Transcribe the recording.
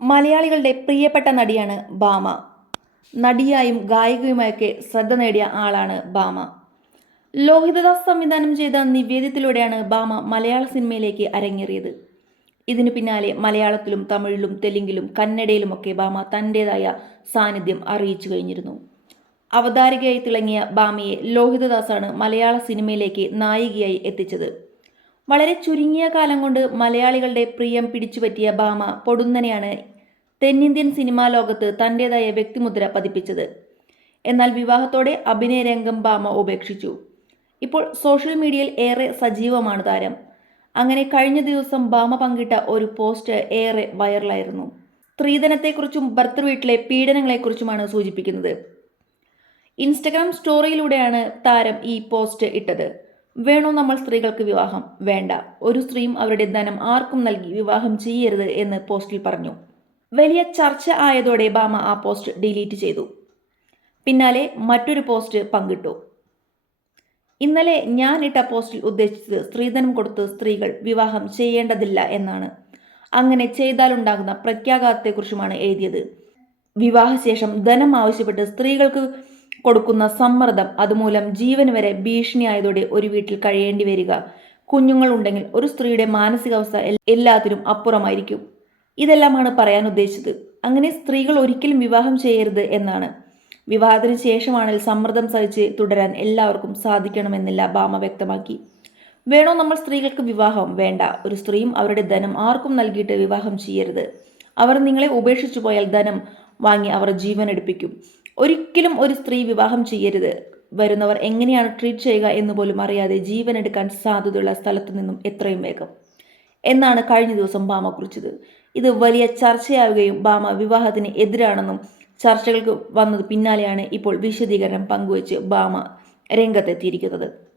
മലയാളികളുടെ പ്രിയപ്പെട്ട നടിയാണ് ഭാമ. നടിയായും ഗായികയുമായൊക്കെ ശ്രദ്ധ നേടിയ ആളാണ് ഭാമ. ലോഹിതദാസ് സംവിധാനം ചെയ്ത നിവേദ്യത്തിലൂടെയാണ് ഭാമ മലയാള സിനിമയിലേക്ക് അരങ്ങേറിയത്. ഇതിനു പിന്നാലെ മലയാളത്തിലും തമിഴിലും തെലുങ്കിലും കന്നഡയിലുമൊക്കെ ഭാമ തൻ്റെതായ സാന്നിധ്യം അറിയിച്ചു കഴിഞ്ഞിരുന്നു. അവതാരികയായി തിളങ്ങിയ ഭാമയെ ലോഹിതദാസാണ് മലയാള സിനിമയിലേക്ക് നായികയായി എത്തിച്ചത്. വളരെ ചുരുങ്ങിയ കാലം കൊണ്ട് മലയാളികളുടെ പ്രിയം പിടിച്ചുപറ്റിയ ഭാമ പൊടുന്നനെയാണ് തെന്നിന്ത്യൻ സിനിമാ ലോകത്ത് തൻ്റെതായ വ്യക്തിമുദ്ര പതിപ്പിച്ചത്. എന്നാൽ വിവാഹത്തോടെ അഭിനയ രംഗം ഭാമ ഉപേക്ഷിച്ചു. ഇപ്പോൾ സോഷ്യൽ മീഡിയയിൽ ഏറെ സജീവമാണ് താരം. അങ്ങനെ കഴിഞ്ഞ ദിവസം ഭാമ പങ്കിട്ട ഒരു പോസ്റ്റ് ഏറെ വൈറലായിരുന്നു. സ്ത്രീധനത്തെക്കുറിച്ചും ഭർത്തൃവീട്ടിലെ പീഡനങ്ങളെക്കുറിച്ചുമാണ് സൂചിപ്പിക്കുന്നത്. ഇൻസ്റ്റഗ്രാം സ്റ്റോറിയിലൂടെയാണ് താരം ഈ പോസ്റ്റ് ഇട്ടത്. വേണോ നമ്മൾ സ്ത്രീകൾക്ക് വിവാഹം? വേണ്ട. ഒരു സ്ത്രീയും അവരുടെ ധനം ആർക്കും നൽകി വിവാഹം ചെയ്യരുത് എന്ന് പോസ്റ്റിൽ പറഞ്ഞു. വലിയ ചർച്ച ആയതോടെ ഭാമ ആ പോസ്റ്റ് ഡിലീറ്റ് ചെയ്തു. പിന്നാലെ മറ്റൊരു പോസ്റ്റ് പങ്കിട്ടു. ഇന്നലെ ഞാൻ ഇട്ട പോസ്റ്റിൽ ഉദ്ദേശിച്ചത് സ്ത്രീധനം കൊടുത്ത് സ്ത്രീകൾ വിവാഹം ചെയ്യേണ്ടതില്ല എന്നാണ്. അങ്ങനെ ചെയ്താലുണ്ടാകുന്ന പ്രത്യാഘാതത്തെക്കുറിച്ചുമാണ് എഴുതിയത്. വിവാഹശേഷം ധനം ആവശ്യപ്പെട്ട് സ്ത്രീകൾക്ക് കൊടുക്കുന്ന സമ്മർദ്ദം അതുമൂലം ജീവന് വരെ ഭീഷണിയായതോടെ ഒരു വീട്ടിൽ കഴിയേണ്ടി വരിക, കുഞ്ഞുങ്ങൾ ഉണ്ടെങ്കിൽ ഒരു സ്ത്രീയുടെ മാനസികാവസ്ഥ എല്ലാത്തിനും അപ്പുറമായിരിക്കും. ഇതെല്ലാമാണ് പറയാൻ ഉദ്ദേശിച്ചത്. അങ്ങനെ സ്ത്രീകൾ ഒരിക്കലും വിവാഹം ചെയ്യരുത് എന്നാണ്. വിവാഹത്തിന് ശേഷമാണെങ്കിൽ സമ്മർദ്ദം സഹിച്ച് തുടരാൻ എല്ലാവർക്കും സാധിക്കണമെന്നില്ല ഭാമ വ്യക്തമാക്കി. വേണോ നമ്മൾ സ്ത്രീകൾക്ക് വിവാഹം? വേണ്ട. ഒരു സ്ത്രീയും അവരുടെ ധനം ആർക്കും നൽകിയിട്ട് വിവാഹം ചെയ്യരുത്. അവർ നിങ്ങളെ ഉപേക്ഷിച്ചു പോയാൽ ധനം വാങ്ങി അവർ ജീവൻ എടുപ്പിക്കും. ഒരിക്കലും ഒരു സ്ത്രീ വിവാഹം ചെയ്യരുത്. വരുന്നവർ എങ്ങനെയാണ് ട്രീറ്റ് ചെയ്യുക എന്ന് പോലും അറിയാതെ ജീവൻ എടുക്കാൻ സാധ്യതയുള്ള സ്ഥലത്തു നിന്നും എത്രയും വേഗം എന്നാണ് കഴിഞ്ഞ ദിവസം ഭാമ കുറിച്ചത്. ഇത് വലിയ ചർച്ചയാവുകയും ഭാമ വിവാഹത്തിന് എതിരാണെന്നും ചർച്ചകൾക്ക് വന്നത് പിന്നാലെയാണ് ഇപ്പോൾ വിശദീകരണം പങ്കുവച്ച് ഭാമ രംഗത്തെത്തിയിരിക്കുന്നത്.